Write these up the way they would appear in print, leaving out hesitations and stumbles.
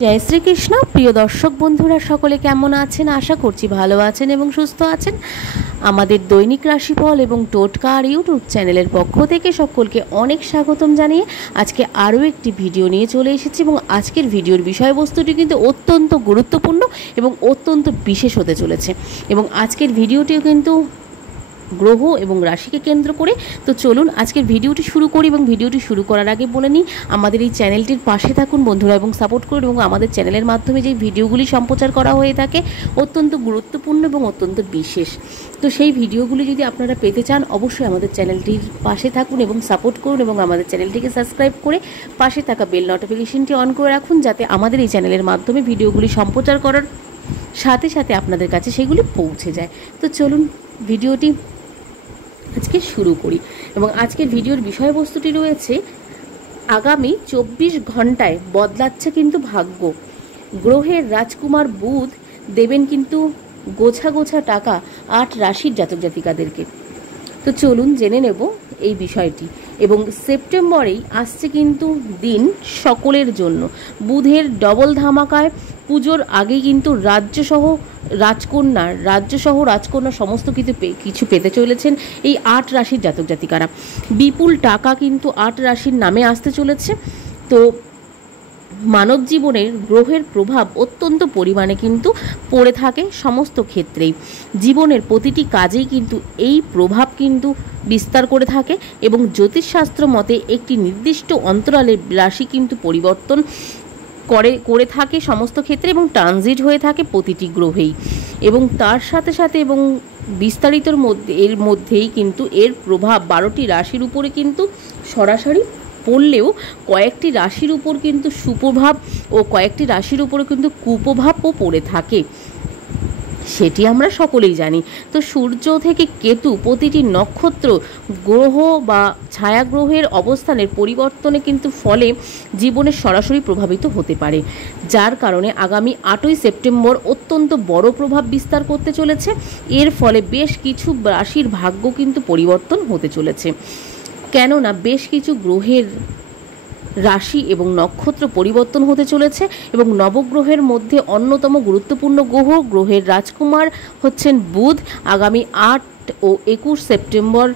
জয় শ্রীকৃষ্ণ। প্রিয় দর্শক বন্ধুরা সকলে কেমন আছেন? আশা করছি ভালো আছেন এবং সুস্থ আছেন। আমাদের দৈনিক রাশিফল এবং টোটকার ইউটিউব চ্যানেলের পক্ষ থেকে সকলকে অনেক স্বাগতম জানিয়ে আজকে আরও একটি ভিডিও নিয়ে চলে এসেছি এবং আজকের ভিডিওর বিষয়বস্তুটি কিন্তু অত্যন্ত গুরুত্বপূর্ণ এবং অত্যন্ত বিশেষ হতে চলেছে এবং আজকের ভিডিওটিও কিন্তু গ্রহ এবং রাশিকে কেন্দ্র করে। তো চলুন আজকের ভিডিওটি শুরু করি এবং ভিডিওটি শুরু করার আগে বলে নিই, আমাদের এই চ্যানেলটির পাশে থাকুন বন্ধুরা এবং সাপোর্ট করুন এবং আমাদের চ্যানেলের মাধ্যমে যে ভিডিওগুলি সম্প্রচার করা হয়ে থাকে অত্যন্ত গুরুত্বপূর্ণ এবং অত্যন্ত বিশেষ। তো সেই ভিডিওগুলি যদি আপনারা পেতে চান অবশ্যই আমাদের চ্যানেলটির পাশে থাকুন এবং সাপোর্ট করুন এবং আমাদের চ্যানেলটিকে সাবস্ক্রাইব করে পাশে থাকা বেল নোটিফিকেশনটি অন করে রাখুন, যাতে আমাদের এই চ্যানেলের মাধ্যমে ভিডিওগুলি সম্প্রচার করার সাথে সাথে আপনাদের কাছে সেগুলি পৌঁছে যায়। তো চলুন ভিডিওটি আজকে শুরু করি এবং আজকের ভিডিওর বিষয়বস্তুটি রয়েছে আগামী 24 ঘন্টায় বদলাচ্ছে কিন্তু ভাগ্য। গ্রহের রাজকুমার বুধ দেবেন কিন্তু গোছা গোছা টাকা 8 রাশির জাতক জাতিকাদেরকে। তো চলুন জেনে নেব এই বিষয়টি এবং সেপ্টেম্বরেই আসছে কিন্তু দিন সকলের জন্য। বুধের ডবল ধামাকায় পুজোর আগেই কিন্তু রাজ্যসহ রাজকন্যা সমস্ত কিছু পেতে চলেছেন এই 8 রাশির জাতক জাতিকারা। বিপুল টাকা কিন্তু 8 রাশির নামে আসতে চলেছে। তো মানব জীবনের গ্রহের প্রভাব অত্যন্ত পরিমাণে কিন্তু পড়ে থাকে সমস্ত ক্ষেত্রেই। জীবনের প্রতিটি কাজেই কিন্তু এই প্রভাব কিন্তু বিস্তার করে থাকে এবং জ্যোতিষশাস্ত্র মতে একটি নির্দিষ্ট অন্তরালে রাশি কিন্তু পরিবর্তন করে থাকে সমস্ত ক্ষেত্রে এবং ট্রানজিট হয়ে থাকে প্রতিটি গ্রহেই এবং তার সাথে সাথে এবং বিস্তারিতর মধ্যেই কিন্তু এর প্রভাব 12টি রাশির উপরে কিন্তু সরাসরি পড়লেও কয়েকটি রাশির উপর কিন্তু সুপ্রভাব ও কয়েকটি রাশির উপরে কিন্তু কুপ্রভাবও পড়ে থাকে, সেটি আমরা সকলেই জানি। তো সূর্য থেকে কেতু প্রতিটি নক্ষত্র গ্রহ বা ছায়াগ্রহের অবস্থানের পরিবর্তনে কিন্তু ফলে জীবনে সরাসরি প্রভাবিত হতে পারে, যার কারণে আগামী 8ই সেপ্টেম্বর অত্যন্ত বড় প্রভাব বিস্তার করতে চলেছে। এর ফলে বেশ কিছু রাশির ভাগ্য কিন্তু পরিবর্তন হতে চলেছে, কেননা বেশ কিছু গ্রহের রাশি এবং নক্ষত্র পরিবর্তন হতে চলেছে এবং নবগ্রহের মধ্যে অন্যতম গুরুত্বপূর্ণ গ্রহের রাজকুমার হচ্ছেন বুধ। আগামী 8 ও 21 সেপ্টেম্বর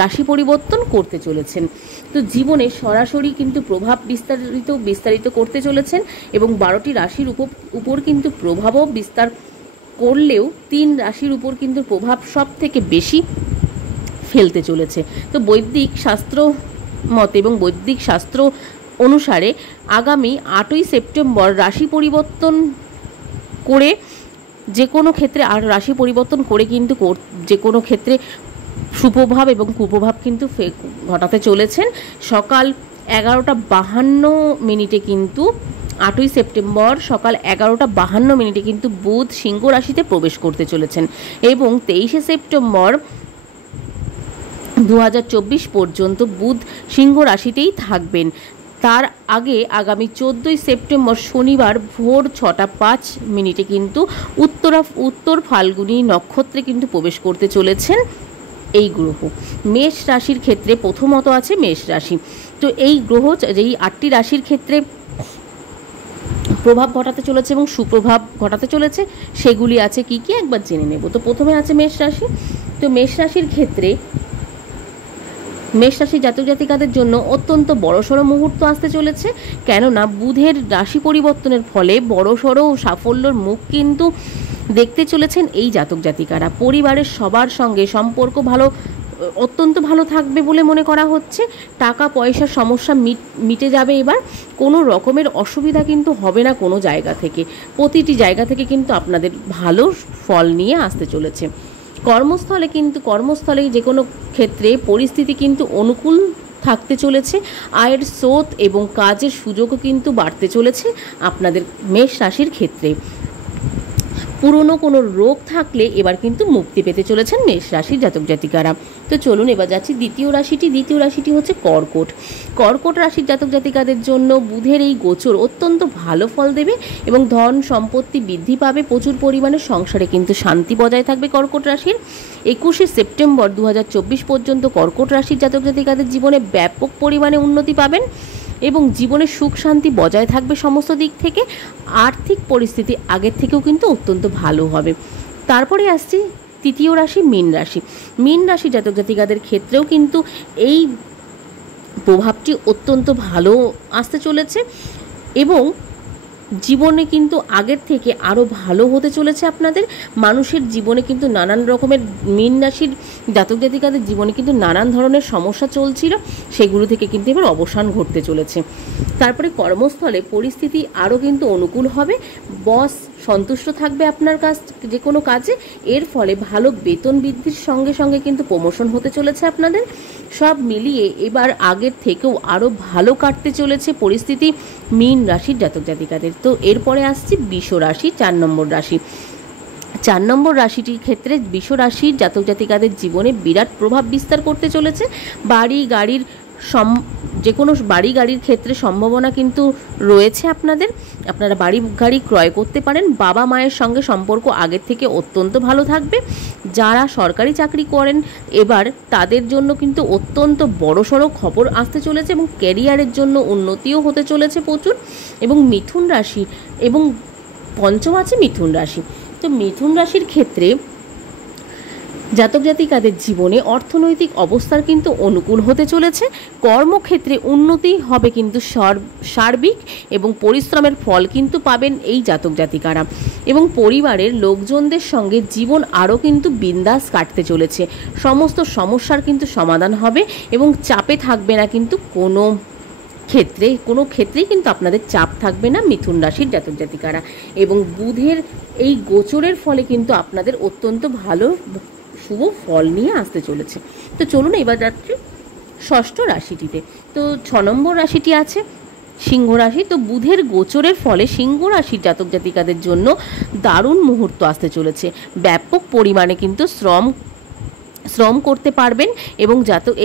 রাশি পরিবর্তন করতে চলেছেন। তো জীবনে সরাসরি কিন্তু প্রভাব বিস্তারিত করতে চলেছেন এবং 12টি রাশির উপর কিন্তু প্রভাবও বিস্তার করলেও 3 রাশির উপর কিন্তু প্রভাব সব থেকে বেশি ফেলতে চলেছে। তো বৈদিক শাস্ত্র মতে এবং বৈদিক শাস্ত্র অনুসারে আগামী 8ই সেপ্টেম্বর রাশি পরিবর্তন করে যে কোনো ক্ষেত্রে রাশি পরিবর্তন করে কিন্তু যে কোনো ক্ষেত্রে সুপ্রভাব এবং কুপ্রভাব কিন্তু ঘটাতে চলেছেন। সকাল 11:52 কিন্তু 8ই সেপ্টেম্বর সকাল 11:52 কিন্তু বুধ সিংহ রাশিতে প্রবেশ করতে চলেছেন এবং 23শে সেপ্টেম্বর 2024 পর্যন্ত বুধ সিংহ রাশিতেই থাকবেন। তার আগে আগামী 14ই সেপ্টেম্বর শনিবার ভোর 6:05 কিন্তু উত্তর ফাল্গুনী নক্ষত্রে কিন্তু প্রবেশ করতে চলেছেন এই গ্রহ। মেষ রাশির ক্ষেত্রে প্রথমত আছে মেষ রাশি। তো এই গ্রহ যেই 8টি রাশির ক্ষেত্রে প্রভাব ঘটাতে চলেছে এবং সুপ্রভাব ঘটাতে চলেছে সেগুলি আছে কি কি একবার জেনে নেব। তো প্রথমে আছে মেষ রাশি। তো মেষ রাশির ক্ষেত্রে মেষ রাশির জাতক জাতিকাদের জন্য অত্যন্ত বড়সড় মুহূর্ত আসতে চলেছে, কেননা বুধের রাশি পরিবর্তনের ফলে বড়সড় সাফল্যের মুখ কিন্তু দেখতে চলেছেন এই জাতক জাতিকারা। পরিবারের সবার সঙ্গে সম্পর্ক অত্যন্ত ভালো থাকবে বলে মনে করা হচ্ছে। টাকা পয়সার সমস্যা মিটে যাবে। এবার কোনো রকমের অসুবিধা কিন্তু হবে না কোনো জায়গা থেকে, প্রতিটি জায়গা থেকে কিন্তু আপনাদের ভালো ফল নিয়ে আসতে চলেছে। কর্মস্থলে যে কোনো ক্ষেত্রে পরিস্থিতি কিন্তু অনুকূল থাকতে চলেছে। আয়ের স্রোত এবং কাজের সুযোগও কিন্তু বাড়তে চলেছে আপনাদের মেষ রাশির ক্ষেত্রে। পুরনো কোনো রোগ থাকলে এবার কিন্তু মুক্তি পেতে চলেছেন মেষ রাশির জাতক জাতিকারা। তো চলুন এবার যাচ্ছি দ্বিতীয় রাশিটি হচ্ছে কর্কট রাশির জাতক জাতিকাদের জন্য বুধের এই গোচর অত্যন্ত ভালো ফল দেবে এবং ধন সম্পত্তি বৃদ্ধি পাবে। প্রচুর পরিমাণে সংসারে কিন্তু শান্তি বজায় থাকবে কর্কট রাশির। 21শে সেপ্টেম্বর 2024 পর্যন্ত কর্কট রাশির জাতক জাতিকাদের জীবনে ব্যাপক পরিমাণে উন্নতি পাবেন। এবং জীবনে সুখ শান্তি বজায় থাকবে সমস্ত দিক থেকে। আর্থিক পরিস্থিতি আগের থেকেও কিন্তু অত্যন্ত ভালো হবে। তারপরে আসছি তৃতীয় রাশি মীন রাশি। মীন রাশি জাতক জাতিকাদের ক্ষেত্রেও কিন্তু এই প্রভাবটি অত্যন্ত ভালো আসতে চলেছে এবং জীবনে কিন্তু আগের থেকে আরও ভালো হতে চলেছে আপনাদের। মানুষের জীবনে কিন্তু নানান রকমের মীন রাশির জাতক জাতিকাদের জীবনে কিন্তু নানান ধরনের সমস্যা চলছিল, সেগুলো থেকে কিন্তু এবার অবসান ঘটতে চলেছে। তারপরে কর্মস্থলে পরিস্থিতি আরও কিন্তু অনুকূল হবে, বস সন্তুষ্ট থাকবে আপনার কাছ যে কোনো কাজে। এর ফলে ভালো বেতন বৃদ্ধির সঙ্গে সঙ্গে কিন্তু প্রমোশন হতে চলেছে আপনাদের। সব মিলিয়ে এবার আগের থেকেও আরও ভালো কাটতে চলেছে পরিস্থিতি মীন রাশির জাতক জাতিকাদের। তো এরপরে আসছি বৃষ রাশি, 4 নম্বর রাশি। 4 নম্বর রাশিটির ক্ষেত্রে বৃষ রাশির জাতক জাতিকাদের জীবনে বিরাট প্রভাব বিস্তার করতে চলেছে। বাড়ি গাড়ির যে কোনো বাড়ি গাড়ির ক্ষেত্রে সম্ভাবনা কিন্তু রয়েছে আপনাদের। আপনারা বাড়ি গাড়ি ক্রয় করতে পারেন। বাবা মায়ের সঙ্গে সম্পর্ক আগের থেকে অত্যন্ত ভালো থাকবে। যারা সরকারি চাকরি করেন এবার তাদের জন্য কিন্তু অত্যন্ত বড়সড় খবর আসতে চলেছে এবং ক্যারিয়ারের জন্য উন্নতিও হতে চলেছে প্রচুর। এবং মিথুন রাশি এবং পঞ্চম আছে মিথুন রাশি। তো মিথুন রাশির ক্ষেত্রে জাতক জাতিকাদের জীবনে অর্থনৈতিক অবস্থার কিন্তু অনুকূল হতে চলেছে। কর্মক্ষেত্রে উন্নতি হবে কিন্তু সার্বিক এবং পরিশ্রমের ফল কিন্তু পাবেন এই জাতক জাতিকারা। এবং পরিবারের লোকজনদের সঙ্গে জীবন আরও কিন্তু বিন্দাস কাটতে চলেছে। সমস্ত সমস্যার কিন্তু সমাধান হবে এবং চাপে থাকবে না কিন্তু কোনো ক্ষেত্রেই কিন্তু আপনাদের চাপ থাকবে না মিথুন রাশির জাতক জাতিকারা। এবং বুধের এই গোচরের ফলে কিন্তু আপনাদের অত্যন্ত ভালো শুভ ফল নিয়ে আসতে চলেছে। তো চলুন এবার যাচ্ছি ষষ্ঠ রাশিটিতে। তো 6 নম্বর রাশিটি আছে সিংহ রাশি। তো বুধের গোচরের ফলে সিংহ রাশির জাতক জাতিকাদের জন্য দারুণ মুহূর্ত আসতে চলেছে। ব্যাপক পরিমাণে কিন্তু শ্রম করতে পারবেন এবং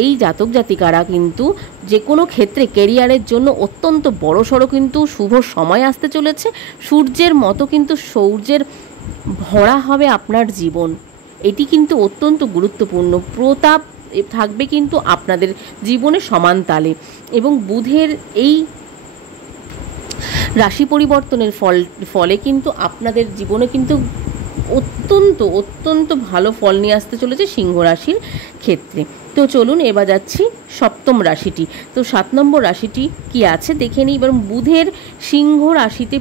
এই জাতক জাতিকারা কিন্তু যে কোনো ক্ষেত্রে ক্যারিয়ারের জন্য অত্যন্ত বড়সড় কিন্তু শুভ সময় আসতে চলেছে। সূর্যের মতো কিন্তু সৌর্যের ভরা হবে আপনার জীবন। এটি কিন্তু অত্যন্ত গুরুত্বপূর্ণ। প্রতাপ থাকবে কিন্তু আপনাদের জীবনে সমান তালে। এবং বুধের এই রাশি পরিবর্তনের ফলে কিন্তু আপনাদের জীবনে কিন্তু অত্যন্ত ভালো ফল নিয়ে আসতে চলেছে সিংহ রাশির ক্ষেত্রে। তো চলুন এবার যাচ্ছি সপ্তম রাশিটি। তো 7 নম্বর রাশিটি কি আছে দেখে নিই। এবার বুধের সিংহ রাশিতে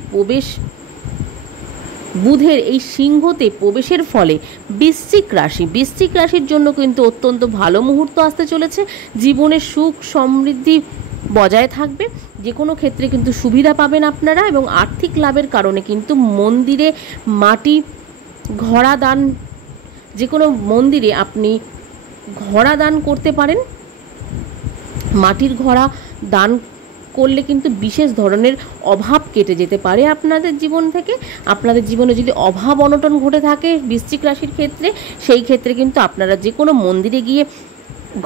বুধের এই সিংহতে প্রবেশের ফলে বৃশ্চিক রাশির জন্য কিন্তু অত্যন্ত ভালো মুহূর্ত আসতে চলেছে। জীবনে সুখ সমৃদ্ধি বজায় থাকবে, যে কোনো ক্ষেত্রে কিন্তু সুবিধা পাবেন আপনারা। এবং আর্থিক লাভের কারণে কিন্তু মন্দিরে মাটি ঘড়া দান, যে কোনো মন্দিরে আপনি ঘড়া দান করতে পারেন। মাটির ঘড়া দান করলে কিন্তু বিশেষ ধরনের অভাব কেটে যেতে পারে আপনাদের জীবন থেকে। আপনাদের জীবনে যদি অভাব অনটন ঘটে থাকে বৃশ্চিক রাশির ক্ষেত্রে, সেই ক্ষেত্রে কিন্তু আপনারা যে কোনো মন্দিরে গিয়ে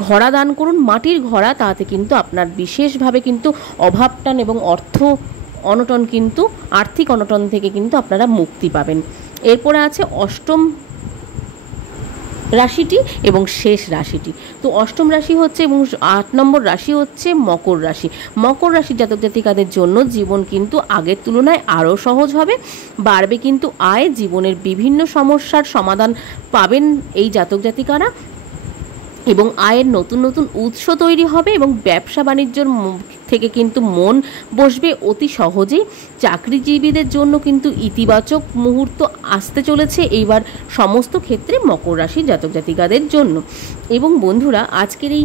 ঘড়া দান করুন, মাটির ঘড়া, তাতে কিন্তু আপনার বিশেষভাবে কিন্তু অভাবটান এবং আর্থিক অনটন থেকে কিন্তু আপনারা মুক্তি পাবেন। এরপরে আছে অষ্টম রাশিটি এবং শেষ রাশিটি। তো অষ্টম রাশি হচ্ছে এবং 8 নম্বর রাশি হচ্ছে মকর রাশি। মকর রাশির জাতক জাতিকাদের জন্য জীবন কিন্তু আগের তুলনায় আরও সহজ হবে, বাড়বে কিন্তু আয়। জীবনের বিভিন্ন সমস্যার সমাধান পাবেন এই জাতক জাতিকারা এবং আয়ের নতুন উৎস তৈরি হবে এবং ব্যবসা বাণিজ্যর থেকে কিন্তু মন বসবে অতি সহজেই। চাকরিজীবীদের জন্য কিন্তু ইতিবাচক মুহূর্ত আসতে চলেছে এইবার সমস্ত ক্ষেত্রে মকর রাশির জাতক জাতিকাদের জন্য। এবং বন্ধুরা, আজকের এই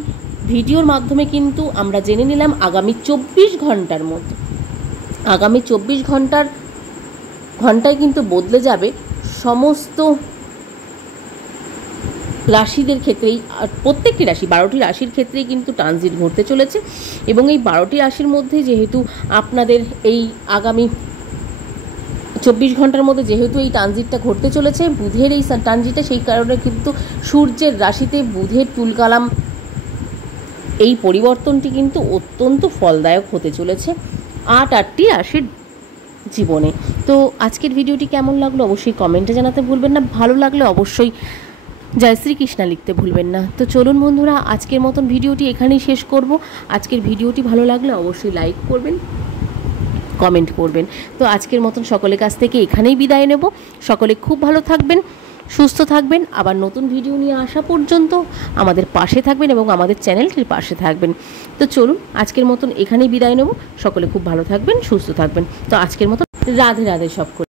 ভিডিওর মাধ্যমে কিন্তু আমরা জেনে নিলাম আগামী 24 ঘন্টার মধ্যে, আগামী 24 ঘন্টায় কিন্তু বদলে যাবে সমস্ত রাশিদের ক্ষেত্রেই। প্রত্যেকটি রাশি 12টি রাশির ক্ষেত্রেই কিন্তু ট্রানজিট ঘটতে চলেছে। এবং এই 12টি রাশির মধ্যে যেহেতু আপনাদের এই আগামী 24 ঘন্টার মধ্যে যেহেতু এই ট্রানজিটটা ঘটতে চলেছে, বুধের এই ট্রানজিটটা, সেই কারণে কিন্তু সূর্যের রাশিতে বুধের তুলকালাম এই পরিবর্তনটি কিন্তু অত্যন্ত ফলদায়ক হতে চলেছে 8টি রাশির জীবনে। তো আজকের ভিডিওটি কেমন লাগলো অবশ্যই কমেন্টে জানাতে ভুলবেন না। ভালো লাগলে অবশ্যই জয় শ্রীকৃষ্ণা লিখতে ভুলবেন না। তো চলুন বন্ধুরা, আজকের মতন ভিডিওটি এখানেই শেষ করব। আজকের ভিডিওটি ভালো লাগলে অবশ্যই লাইক করবেন, কমেন্ট করবেন। তো আজকের মতন সকলের কাছ থেকে এখানেই বিদায় নেব। সকলে খুব ভালো থাকবেন, সুস্থ থাকবেন। আবার নতুন ভিডিও নিয়ে আসা পর্যন্ত আমাদের পাশে থাকবেন এবং আমাদের চ্যানেলটির পাশে থাকবেন। তো চলুন আজকের মতন এখানেই বিদায় নেব। সকলে খুব ভালো থাকবেন, সুস্থ থাকবেন। তো আজকের মতন রাধে রাধে সকলে।